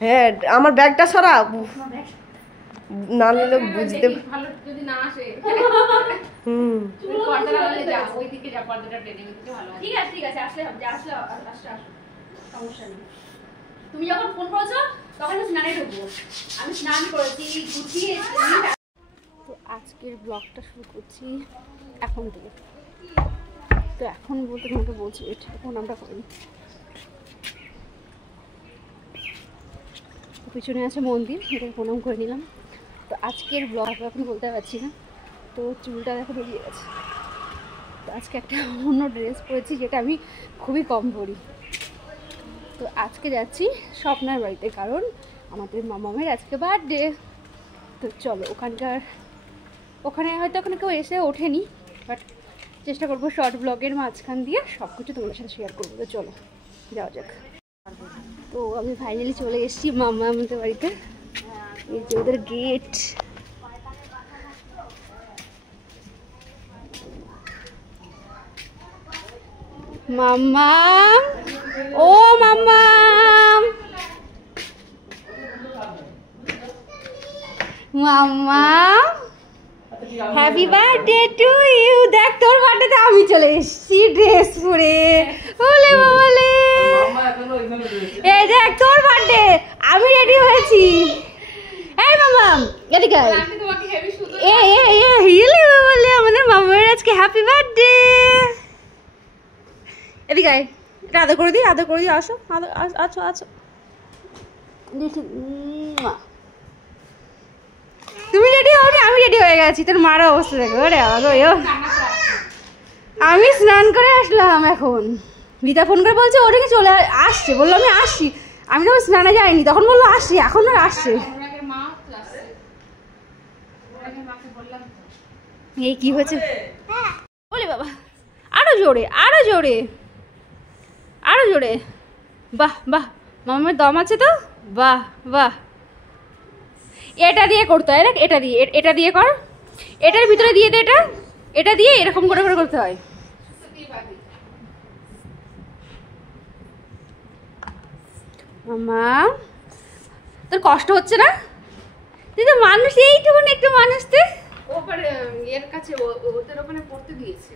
হ্যাঁ আমার ব্যাগটা সরা না নিলে বুঝতে ভালো যদি না আসে তুমি পর্দা লাগালে যা ওইদিকে যা পর্দাটা টেনে দিতে ভালো ঠিক আছে আসলে হবে আসলে সমস্যা নেই তুমি যখন ফোন করেছো তখন আমি স্নানে ঢুকবো আমি স্নান করেছি গুছিয়ে তো আজকের ব্লগটা শুরু করছি এখন থেকে তো এখন বলতে তোমাকে বলছি এটা প্রণামটা করিনি পিছনে আছে মন্দির এটাকে প্রণাম করে নিলাম তো আজকের ব্লগ এখন বলতে পারছি না তো চুলটা দেখো বেরিয়ে গেছে তো আজকে একটা অন্য ড্রেস পরেছি যেটা আমি খুবই কম পরি তো আজকে যাচ্ছি স্বপ্নার বাড়িতে কারণ আমাদের মামামের আজকে বার্থডে তো চলো ওখানে হয়তো কেউ এসে ওঠেনি বাট চেষ্টা করবো শর্ট ব্লগের মাঝখান দিয়ে সব কিছু তোমার সাথে শেয়ার করবো তো চলো যাওয়া যাক তো আমি ফাইনালি চলে এসেছি মামা আমাদের বাড়িতে এই যে ওদের গেট মাম্মা ও মাম্মা মাম্মা হ্যাপি বার্থডে টু ইউ দেখ তোর বার্থডেতে আমি চলে এসেছি ড্রেস পরে বলে বলে এই দেখ তোর বার্থডে আমি রেডি হয়েছি এই মামা এদিকে হিলে বলে আমাদের মামার আজকে হ্যাপি বার্থডে এদিকে এটা আদর করে দিই আসো আছো তুমি রেডি হও না আমি রেডি হয়ে গেছি তোর মার অবস্থা দেখো রে আমি স্নান করে আসলাম এখন গীতা ফোন করে বলছে ওটাকে চলে আসছে বললো আমি আসছি আমি তো স্নানে যাইনি তখন বললো আসছি এখন আর আসছে এই কি হয়েছে বলে বাবা আরো জোরে বাহ মামার দম আছে তো বাহ এটা দিয়ে করতে হয় না এটা দিয়ে কর এটার ভিতরে দিয়ে দে এটা দিয়ে এরকম করে করতে হয় মামা তোর কষ্ট হচ্ছে না তুই তো মানুষ এইটুকুন একটু মানুষ তুই এর কাছে ওদের ওখানে পড়তে দিয়েছে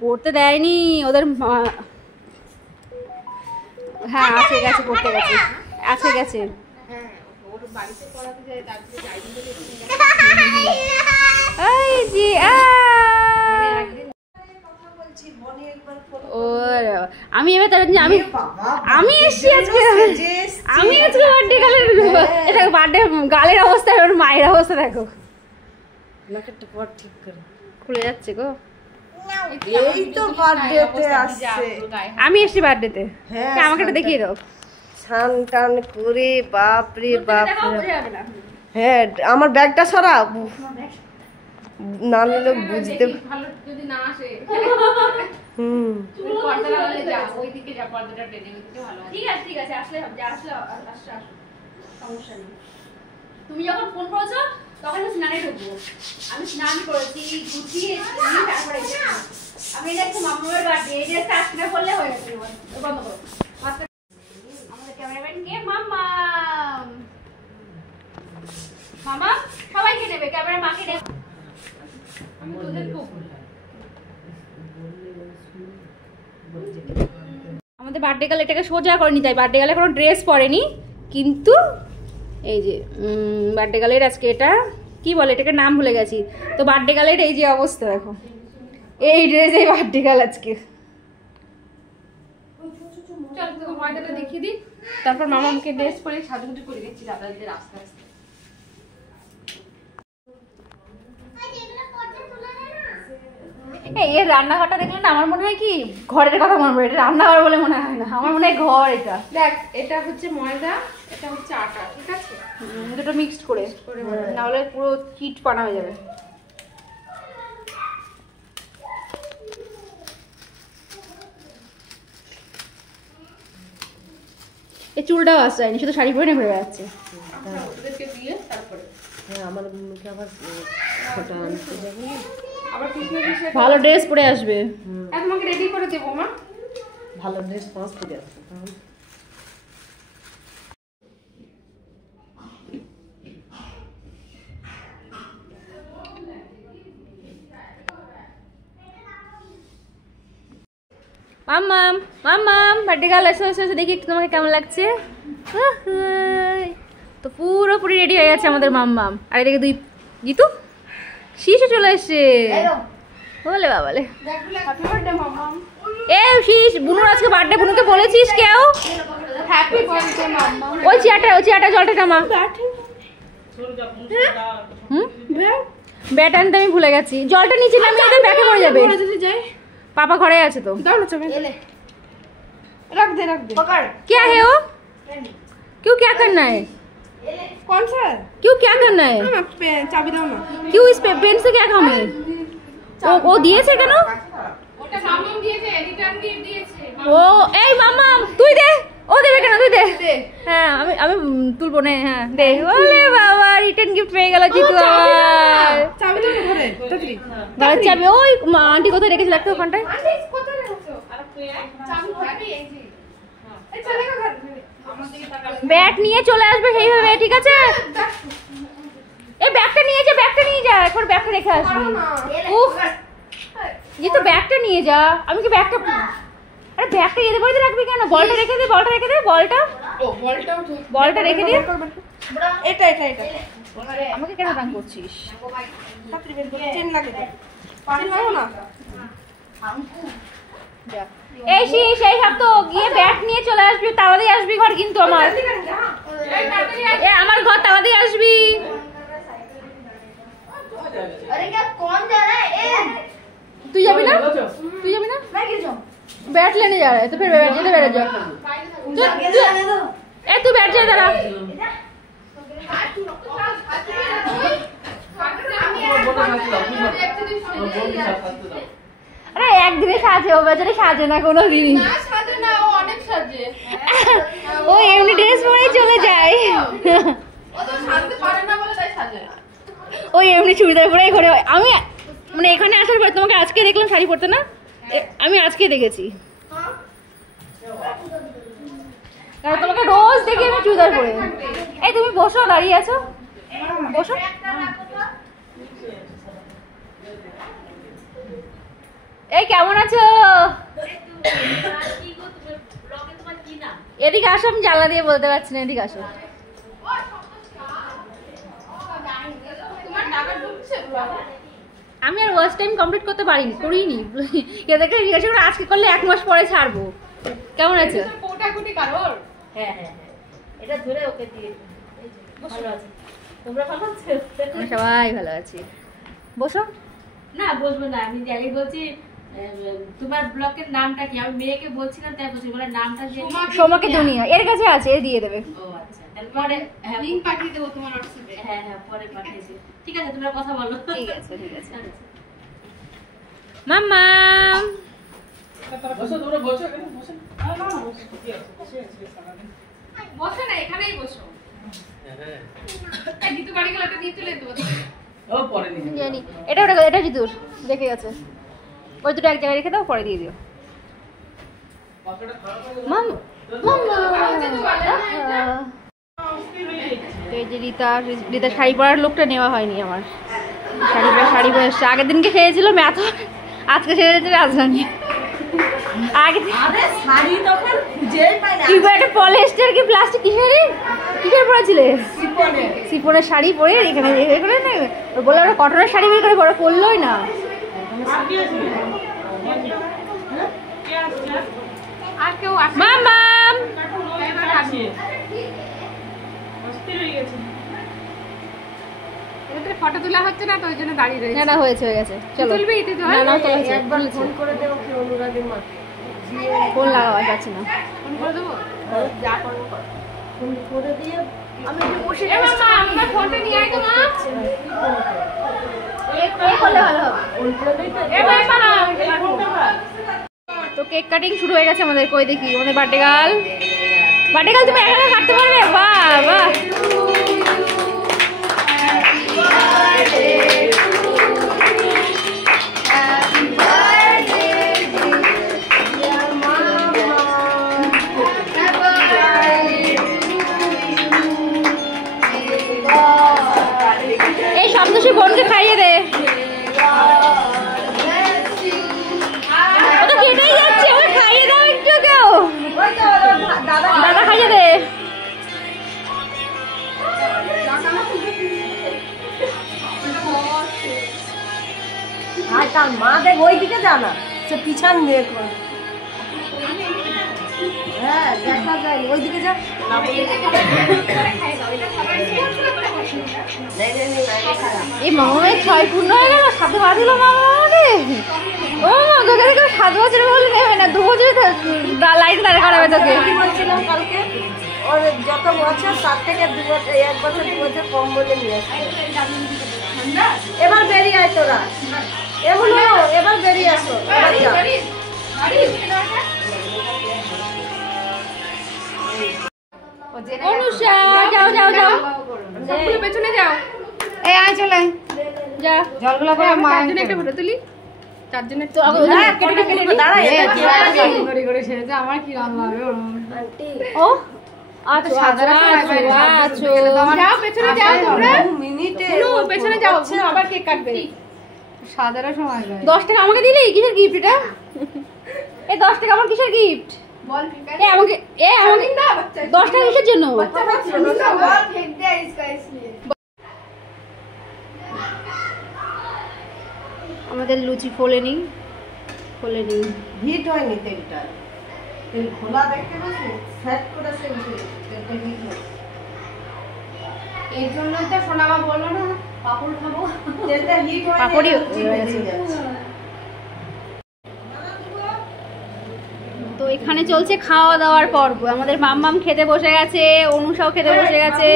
পড়তে দেয়নি ওদের হ্যাঁ আছে গেছে পড়তে গেছে আমি এবার আমি এসছি আজকে বার্থডে গালের অবস্থা ওর মায়ের অবস্থা দেখো খুলে যাচ্ছে গো আমি এসছি বার্থডেতে আমাকে একটা দেখিয়ে দাও স্নান টান করে বাপরে বাপ হ্যাঁ আমার ব্যাগটা সরা না নিলে বুঝতে ভালো যদি না আসে পর্দা লাগালে যা ওইদিকে যা পর্দাটা টেনে দিতে ভালো ঠিক আছে আসলে সমস্যা নেই তুমি যখন ফোন করেছো তখন আমি স্নানে ঢুকবো আমি স্নান করেছি গুছিয়ে তারপরে আমি দেখছি মামার বাড়ি এই যে কাজটা করলে হয়ে গেছে বন্ধ করো আমাদের ক্যামেরাম্যান কে মামা সবাইকে নেবে ক্যামেরা মাকে নেবে আমি তোদের খুব আমাদের বার্থডে গার্ল এটাকে সোজা করেনি তাই বার্থডে গার্লে কোনো ড্রেস পরেনি কিন্তু এই যে বার্থডে গার্লের আজকে এটা কি বলে এটাকে নাম ভুলে গেছি তো বার্থডে গার্লের এই যে অবস্থা দেখো এই ড্রেস এই বার্থডে গার্ল আজকে চল তোকে ময়দাটা দেখিয়ে দিই তারপর মামাকে ড্রেস পরে সাজুগুজু করে দিচ্ছি দাদাদের আস্তে আস্তে এর রান্নাঘরটা দেখলে না আমার মনে হয় কি ঘরের কথা মনে পড়ে এটা রান্নাঘর বলে মনে হয় না আমার মনে হয় ঘর এটা দেখ এটা হচ্ছে ময়দা এটা হচ্ছে আটা ঠিক আছে দুটো মিক্সড করে না হলে পুরো চিট পানা হয়ে যাবে এই চুলটাও আসছে শুধু শাড়ি পরে ঘুরে বেড়াচ্ছে ওদেরকে দিয়ে তারপরে হ্যাঁ আমার মুখে আবার ফোটা আনতে যাবে আবার পিছনে ভালো ড্রেস পরে আসবে তোমাকে রেডি করে দেবো মা ভালো ড্রেস পাঁচ পরে আসবে মাম্মাম মাম্মাম বার্থডে গার্ল, এসো এসো এসো, দেখি একটু তোমাকে কেমন লাগছে। তো পুরোপুরি রেডি হয়ে গেছে আমাদের মাম্মাম। আর এদিকে দুই জিতু শীষে চলে এসছে। বলে বাবালে এ শীষ, বুনুর আজকে বার্থডে। বুনুকে বলেছিস কেউ? Happy birthday mamma. ওই চেয়ারটা জলটা নামা। ব্যাট আনতে আমি ভুলে গেছি। জলটা নিচে নামিয়ে দে, ব্যাগে পড়ে যাবে। पापा घरे আছে তো। দাও না চবে रख दे पकड़। क्या है वो? क्यों क्या करना है? कौन सा? क्यों क्या करना है? चाबी दो ना। क्यों इस पेन से क्या काम है? वो দিয়েছে কেন? ওটা মাম্মাম দিয়েছে, রিটার্ন গিফট দিয়েছে। ও এই মাম্মাম তুই দে। ও দেবে কেন? তুই দে। হ্যাঁ আমি তুলবো না। হ্যাঁ দে। ওলে বাবা রিটার্ন গিফট পেয়ে গেল জিতু। আবার চাবি তো ঘরে তাড়াতাড়ি। ঘরের চাবি ওই আন্টি কোথায় রেখেছিল একটা ওখানটায়। আন্টি কোথায় রেখেছো? আরে চাবি ঘরে এই যে। এই চলে গো ঘর। আমার দিকে তাকা। ব্যাট নিয়ে চলে আসবে সেইভাবে, ঠিক আছে? এই ব্যাগটা নিয়ে যা, একবার ব্যাগটা রেখে আসবি। উফ ये तो ব্যাগটা নিয়ে যা। আমি কি ব্যাগটা, আরে ব্যাগটা এদের বাড়িতে রাখবি কেন? বলটা রেখে দে। বলটা রেখে দে। এটা আমাকে কেন রাং করছিস? চেন লাগে পানি মারো না। এই সেই সব তো গিয়ে ব্যাগ নিয়ে চলে আসবি, তালা দিয়ে আসবি ঘর কিন্তু আমার। আমার ঘর তালা দিয়ে আসবি। अरे क्या कौन जा रहा है? तू जाबी ना? मैं क्यों जाऊं? बैट लेने जा रहा है तो फिर बैठ जा। ए तू बैठ जा जरा। अरे एक दिन সাজে, ও বেচারি সাজে না কোনো দিন। না সাজে না, ও অনেক সাজে। ও এমনি ড্রেস পরে চলে যায়। ও তো সাজতে পারে না বলে তাই সাজে। ওই এমনি চুড়িদার পরে ঘরে। আমি মানে এখানে আসার পর তোমাকে আজকে দেখলাম শাড়ি পরতে না, আমি আজকে দেখেছি। কারণ তোমাকে রোজ দেখি আমি চুড়িদার পরে। এই তুমি বসো, দাঁড়িয়ে আছো, বসো। এই কেমন আছো? এদিকে আসো, আমি জানলা দিয়ে বলতে পারছি না। এদিকে আসো। আমি আর ওয়াচ টাইম কমপ্লিট করতে করিনি। এদেরকে জিজ্ঞাসা করে আজকে করলে 1 মাস পরে ছাড়বো। কেমন আছে? কোটাকুটি কারোর? হ্যাঁ এটা ধরে ওকে দিয়ে। ভালো আছে, তোমরা ভালো আছো? আমরা সবাই ভালো আছি। বসো না। বসবো না, আমি যাই বলছি তোমার ব্লগের নামটা কি? আমি মেয়েকে বলছিলাম তাই বলছি বলে নামটা যে সোমাকে দুনিয়া এর কাছে আছে, এ দিয়ে দেবে। ও আচ্ছা, তারপরে লিংক পাঠিয়ে দেব তোমার WhatsApp-এ। হ্যাঁ পরে পাঠিয়ে দিই। ঠিক আছে, তোমরা কথা বলো। ঠিক আছে মাম্মা। বসো, তোমরা বসো, এখানে বসো। না বসো, কি আছে? বসো না, এখানেই বসো। হ্যাঁ এই জিতু বাড়ি গেলে এটা দিয়ে তুলে দেব। ও পরে নিয়ে জানি। এটা জিতুর দেখে গেছে। ওই দুটো এক জায়গায় রেখে দাও, পরে দিয়ে দিও। এই যে রিতা শাড়ি পরার লোকটা নেওয়া হয়নি আমার। শাড়ি পরে এসছে। আগের দিনকে খেয়েছিল মেয়াথ, আজকে সেরেছে রাজধানী। একটা পলিস্টার কি প্লাস্টিক কিসের পরেছিলে? সিফনের শাড়ি পরে এখানে করে না বলে ওরা কটনের শাড়ি বের করে বড় পরলোই না। মাম্মাম ফটো তোলা হচ্ছে না তো ওই জন্য দাঁড়িয়ে রয়েছে। না হয়ে গেছে। চলো তুলবি তুই তো? না তোলা হচ্ছে। একবার ফোন করে দেব কি অনুরাগের মা। ফোন লাগাও যাচ্ছে না। ফোন করে দেব? যা করব কর। ফোন করে দিয়ে আমি একটু বসে এ মামা আমার ফোনটা নিয়ে আয় তো মা। এই করলে ভালো হবে। এ ভাই মামা তো কেক কাটিং শুরু হয়ে গেছে আমাদের। কই দেখি আমাদের বার্থডে গার্ল তুমি একা কাটতে পারবে? বাহ বাহ। এই সন্তোষী বোনকে খাইয়ে দে। ও তো কেটেই যাচ্ছে, ওকে খাইয়ে আর মা দেখ ওইদিকে যা না, সে পিছন নিয়ে কর। হ্যাঁ দেখা যায় ওইদিকে যা। এই মামামের 6 পূর্ণ হয়ে গেল, 7 বাজিল মামাকে। ও মা তোকে দেখে 7 বছর বলে নেবে না, 2 বছর লাইট দাঁড় করাবে তোকে। কি বলছিলাম কালকে, ওর যত বছর তার থেকে 2 বছর 1 বছর 2 বছর কম বলে নিয়ে আসছে। এবার বেরিয়ে আয় তোরা, এমন এবার বেরিয়ে আসো। অনুষা যাও যাও যাও, সবগুলো পেছনে যাও। এই আয় চলে যা, জলগুলো করে মা চারজনে একটা ফটো তুলি, চারজনের তো আমার কি রং লাগে ও আচ্ছা সাদা আছো। যাও পেছনে যাও, তোমরা মিনিটে পেছনে যাও, আবার কেক কাটবে। সাদারা সময় লাগে। 10 টাকা আমাকে দিলি, কিসের গিফট এটা? এই 10 টাকা আমার কিসের গিফট বল? আমাকে 10 টাকা কিসের জন্য? আমাদের লুচি ফোলেনি হিট হয়নি তেলটা, তেল খোলা দেখতে পাচ্ছি সেট করে তেলটা হিট হয়। এর জন্য তো সোনামা বললো না পাপড় খাবো, তেলটা হিট হয়, পাপড়ি তো এখানে চলছে খাওয়া দাওয়ার পর্ব। আমাদের মাম্মাম খেতে বসে গেছে, অনুষাও খেতে বসে গেছে,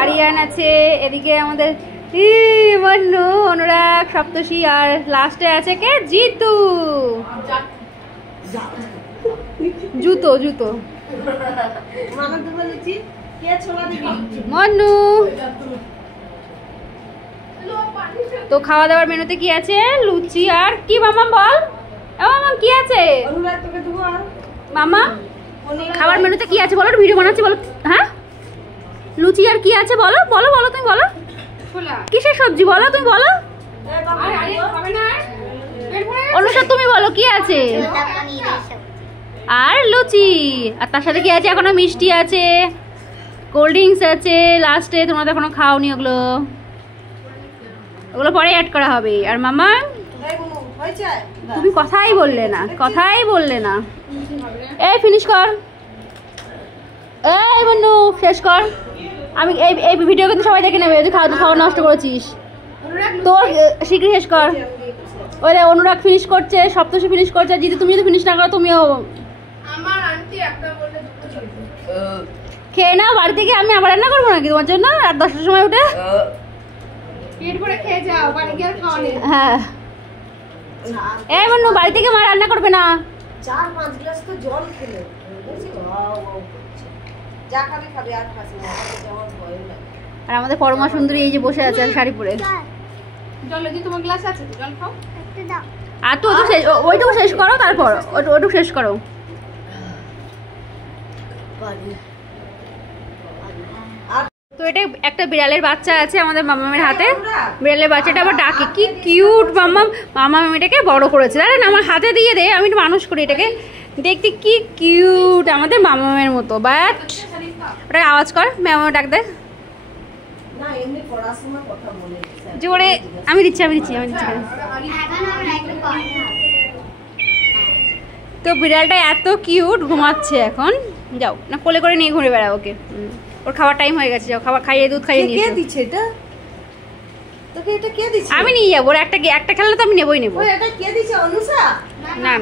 আরিয়ান আছে এদিকে, আমাদের মন্নু, অনুরাগ, সপ্তর্ষি, আর লাস্টে আছে কে? জিতু। জুতো মন্নু। তো খাওয়া দাওয়ার মেনুতে কি আছে? লুচি আর কি মাম্মাম বল? মাম্মাম কি আছে? মামা খাবার মেনুতে কি আছে বলো, ভিডিও বানাচ্ছি বলো। হ্যাঁ লুচি আর কি আছে বলো বলো বলো, তুমি বলো কিসের সবজি বলো, তুমি বলো। অনুষা তুমি বলো কি আছে? আর লুচি, আর তার সাথে কি আছে? এখনো মিষ্টি আছে, কোল্ড ড্রিঙ্কস আছে লাস্টে, তোমরা তো এখনো খাওনি, ওগুলো পরে অ্যাড করা হবে। আর মামা তুমি কথাই বললে না, এই ফিনিশ কর, এই বন্ধু শেষ কর। আমি এই ভিডিও কিন্তু সবাই দেখে নেবে যদি খাওয়া নষ্ট করেছিস। তোর শীঘ্রই শেষ কর। ওই অনুরাগ ফিনিশ করছে, সপ্তর্ষি ফিনিশ করছে, যদি তুমি যদি ফিনিশ না করো তুমিও খেয়ে নাও। বাড়ি থেকে আমি আবার রান্না করবো নাকি তোমার জন্য রাত 10টার সময় উঠে? হ্যাঁ এই বন্ধু বাড়ি থেকে মা রান্না করবে না। 4-5 গ্লাস তো জল খেলে যা খাবে খাবে, আর খাসি না, আমার ভয় লাগে। আর আমাদের পরমা সুন্দরী এই যে বসে আছে শাড়ি পরে। জল যদি তোমার গ্লাস আছে তো জল খাও। আর তো ওইটুকু শেষ করো, তারপর ওইটুকু শেষ করো। তো এটা একটা বিড়ালের বাচ্চা আছে আমাদের মামামের হাতে। বিড়ালের বাচ্চাটা আবার ডাকে, কি কিউট। মামাম এটাকে বড় করেছে, জানেন আমার হাতে দিয়ে দে, আমি একটু মানুষ করি এটাকে। দেখতে কি কিউট, আমাদের মামামের মতো। বাট ওটা আওয়াজ কর, মামা ডাক দে। জোরে আমি দিচ্ছি। তো বিড়ালটা এত কিউট, ঘুমাচ্ছে এখন। যাও না কোলে করে নিয়ে ঘুরে বেড়াও ওকে, ওর খাওয়ার টাইম হয়ে গেছে, যাও খাবার খাইয়ে দুধ খাইয়ে নিয়ে এসো। দিচ্ছে এটা তোকে? এটা কে দিচ্ছে? আমি নিয়ে যাবো, একটা খেললে তো আমি নেবই। এটা কে দিচ্ছে? অনুষা? না